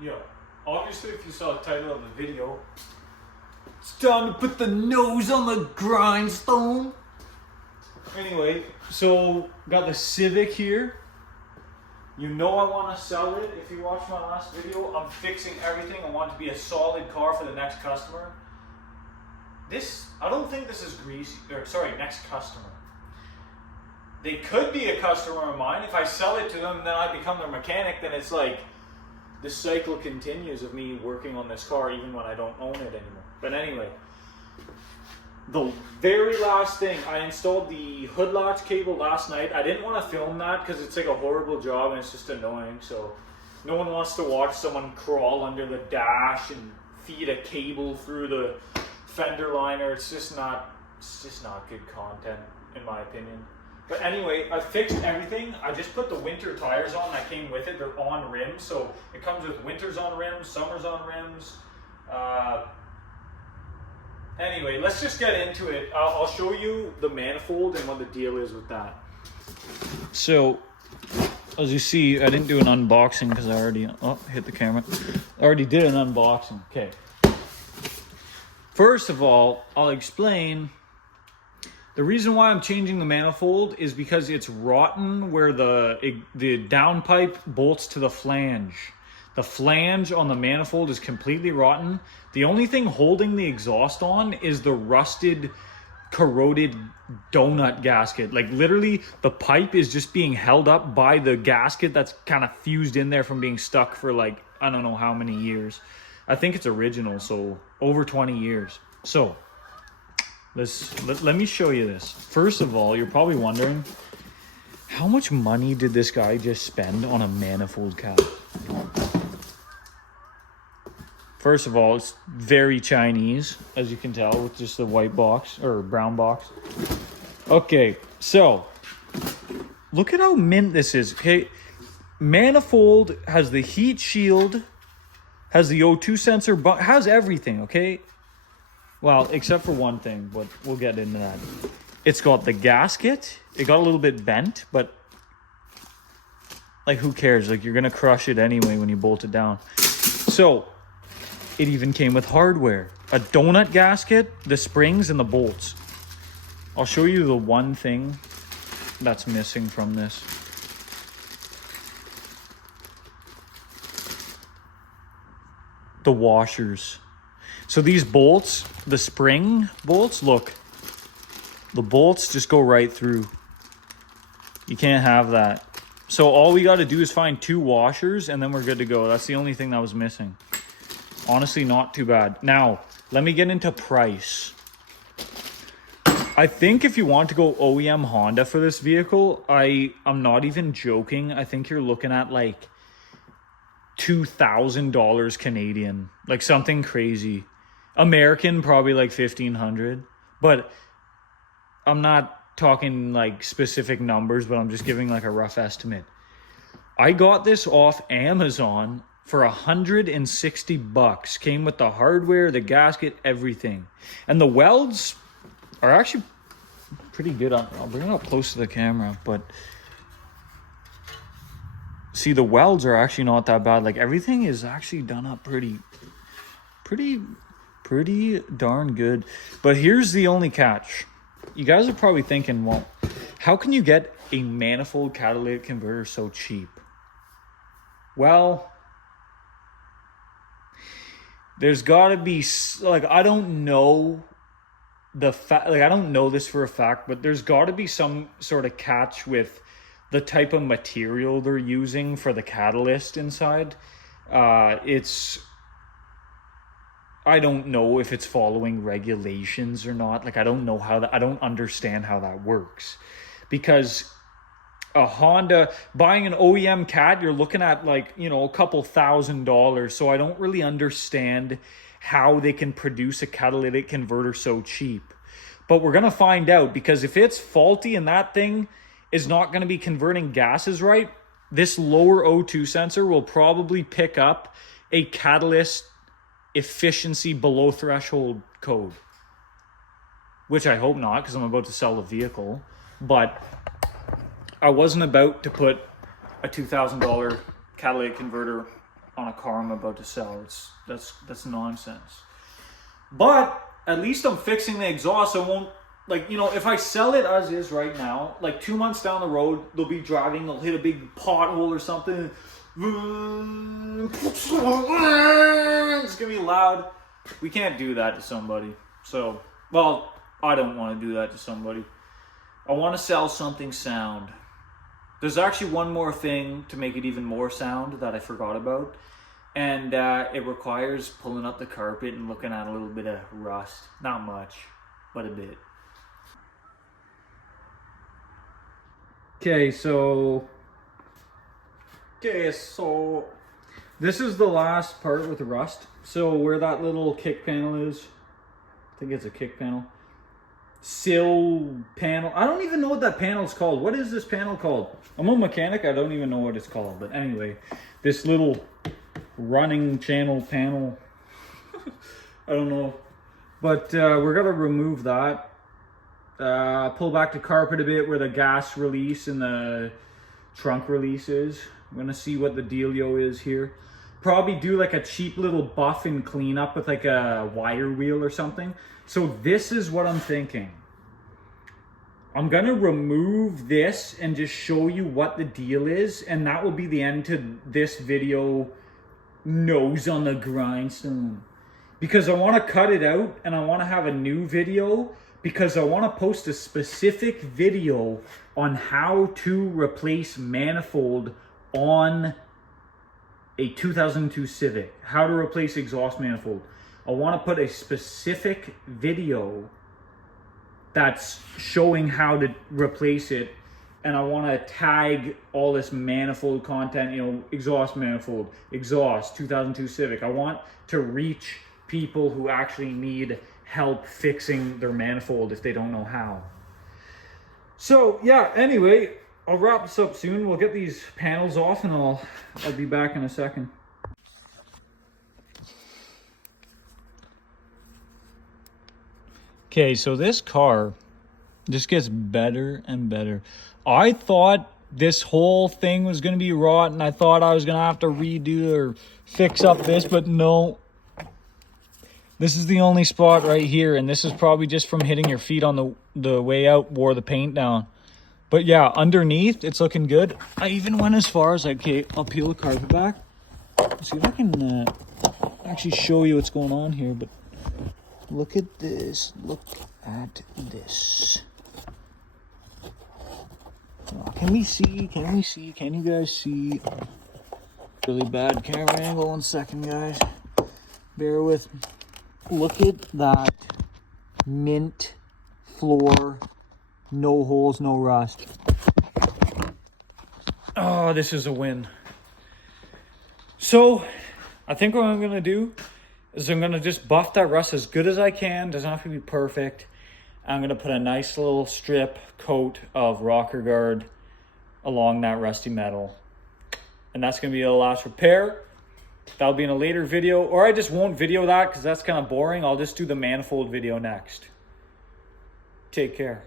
Yeah, obviously if you saw the title of the video, it's time to put the nose on the grindstone. Anyway, so got the Civic here. You know I want to sell it. If you watched my last video, I'm fixing everything. I want it to be a solid car for the next customer. I don't think this is next customer. They could be a customer of mine. If I sell it to them, then I become their mechanic, then it's like, the cycle continues of me working on this car even when I don't own it anymore. But anyway, the very last thing, I installed the hood latch cable last night. I didn't want to film that because it's like a horrible job and it's just annoying. So no one wants to watch someone crawl under the dash and feed a cable through the fender liner. It's just not good content in my opinion. But anyway, I fixed everything. I just put the winter tires on that came with it. They're on rims, so it comes with winters on rims, summers on rims. Anyway, let's just get into it. I'll show you the manifold and what the deal is with that. So, as you see, I didn't do an unboxing because I already hit the camera. I already did an unboxing. Okay. First of all, I'll explain. The reason why I'm changing the manifold is because it's rotten where the downpipe bolts to the flange. The flange on the manifold is completely rotten. The only thing holding the exhaust on is the rusted, corroded donut gasket. Like literally the pipe is just being held up by the gasket that's kind of fused in there from being stuck for like, I don't know how many years. I think it's original, so over 20 years. So let me show you this. First of all, you're probably wondering, how much money did this guy just spend on a manifold cap? First of all, it's very Chinese, as you can tell, with just the white box, or brown box. Okay, so, look at how mint this is, okay? Manifold has the heat shield, has the O2 sensor, but has everything, okay? Well, except for one thing, but we'll get into that. It's got the gasket. It got a little bit bent, but like who cares? Like you're gonna crush it anyway when you bolt it down. So it even came with hardware. A donut gasket, the springs, and the bolts. I'll show you the one thing that's missing from this. The washers. So these bolts, the spring bolts, look, the bolts just go right through. You can't have that. So all we got to do is find 2 washers and then we're good to go. That's the only thing that was missing. Honestly, not too bad. Now, let me get into price. I think if you want to go OEM Honda for this vehicle, I'm not even joking. I think you're looking at like $2,000 Canadian, like something crazy. American, probably like $1,500, but I'm not talking like specific numbers, but I'm just giving like a rough estimate. I got this off Amazon for $160. Came with the hardware, the gasket, everything. And the welds are actually pretty good. I'll bring it up close to the camera, but see, the welds are actually not that bad. Like everything is actually done up pretty darn good. But here's the only catch. You guys are probably thinking, well, how can you get a manifold catalytic converter so cheap? Well, there's got to be, like, I don't know I don't know this for a fact, but there's got to be some sort of catch with the type of material they're using for the catalyst inside. I don't know if it's following regulations or not. Like, I don't know I don't understand how that works. Because a Honda, buying an OEM cat, you're looking at like, a couple $1,000. So I don't really understand how they can produce a catalytic converter so cheap. But we're going to find out, because if it's faulty and that thing is not going to be converting gases right, this lower O2 sensor will probably pick up a catalyst efficiency below threshold code, which I hope not, because I'm about to sell the vehicle. But I wasn't about to put a $2,000 catalytic converter on a car I'm about to sell. That's nonsense. But at least I'm fixing the exhaust. I won't, like, you know, if I sell it as is right now, like 2 months down the road, they'll be driving, they'll hit a big pothole or something. It's gonna be loud. We can't do that to somebody. So, well, I don't want to do that to somebody. I want to sell something sound. There's actually one more thing to make it even more sound that I forgot about. And it requires pulling up the carpet and looking at a little bit of rust. Not much, but a bit. Okay, so this is the last part with the rust. So where that little kick panel is, I think it's a kick panel. Sill panel. I don't even know what that panel is called. What is this panel called? I'm a mechanic. I don't even know what it's called. But anyway, this little running channel panel. I don't know. But we're going to remove that. Pull back the carpet a bit where the gas release and the trunk release is. I'm going to see what the dealio is here. Probably do like a cheap little buff and clean up with like a wire wheel or something. So this is what I'm thinking. I'm going to remove this and just show you what the deal is. And that will be the end to this video, Nose on the Grindstone. Because I want to cut it out and I want to have a new video. Because I want to post a specific video on how to replace manifold on a 2002 Civic. How to replace exhaust manifold. I want to put a specific video that's showing how to replace it. And I want to tag all this manifold content, you know, exhaust manifold, exhaust, 2002 Civic. I want to reach people who actually need help fixing their manifold if they don't know how. So yeah, anyway, I'll wrap this up soon. We'll get these panels off and I'll be back in a second. Okay, so this car just gets better and better. I thought this whole thing was going to be rotten. I thought I was going to have to redo or fix up this, but no. This is the only spot right here, and this is probably just from hitting your feet on the way out, wore the paint down. But yeah, underneath, it's looking good. I even went as far as, okay, I'll peel the carpet back. Let's see if I can actually show you what's going on here, but look at this. Look at this. Can we see? Can we see? Can you guys see? Really bad camera angle. 1 second, guys. Bear with me. Look at that mint floor, no holes, no rust. Oh, this is a win. So, I think what I'm going to do is I'm going to just buff that rust as good as I can. Doesn't have to be perfect. I'm going to put a nice little strip coat of rocker guard along that rusty metal. And that's going to be the last repair. That'll be in a later video, or I just won't video that because that's kind of boring. I'll just do the manifold video next. Take care.